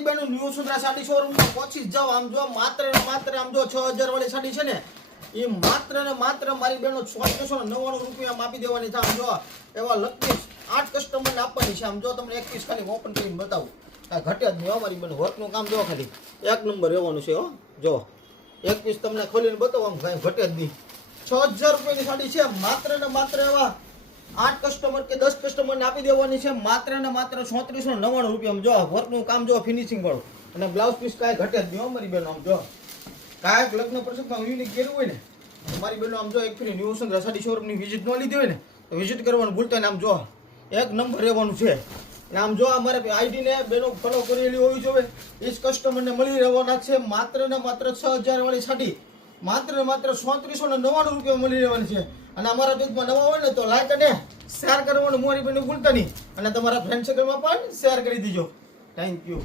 મારી બેનો ન્યુ સુંદરા સાડી શોરૂમમાં પહોંચી જ જાઓ. આમ જો માત્ર ને માત્ર આમ જો 6000 વાળી સાડી છે ને એ માત્ર ને માત્ર મારી બેનો 699 રૂપિયામાં આપી દેવાની છે. આમ જો એવા લકી 8 કસ્ટમરને આપવાની છે. આમ જો તમને એક પીસ ખાલી ઓપન કરીને બતાવું, કાંઈ ઘટે જ નહીં. મારી બેનો વર્કનું કામ જો ખાલી એક નંબર રહેવાનું છે. હો જો એક પીસ તમને ખોલીને બતાવો, આમ કાંઈ ઘટે જ નહીં. 6000 રૂપિયાની સાડી છે. માત્ર ને માત્ર એવા 8 કસ્ટમર કે 10 કસ્ટમરને આપી દેવાની છે. માત્ર ને માત્ર 3499 રૂપિયામાં. જો વર્કનું કામ જો ફિનિશિંગ વાળું, અને બ્લાઉઝ પીસ કાંઈ ઘટે જ નહીં. મારી બેનો આમ જો કાંઈક લગ્ન પ્રસંગમાં યુનિક પહેરવું હોય ને મારી બેનો આમ જો એક ફરી ન્યુ સુંદરા સાડી શોરૂમની વિઝિટ ન લીધી હોય ને તો વિઝિટ કરવાનું ભૂલતા ને. આમ જો એક નંબર રહેવાનું છે. અને આમ જો અમારે આઈડીને બેનો ફોલો કરેલી હોવી જોઈએ. એ જ કસ્ટમરને મળી રહેવાના છે. માત્ર ને માત્ર 6000 વાળી સાડી માત્ર ને માત્ર 3499 રૂપિયા મળી રહેવાની છે. અને અમારા પેજમાં નવા હોય ને તો લાઈક અને શેર કરવાનું મારી બેનો ભૂલતા નહીં. અને તમારા ફ્રેન્ડ સર્કલમાં પણ શેર કરી દીજો. Thank you.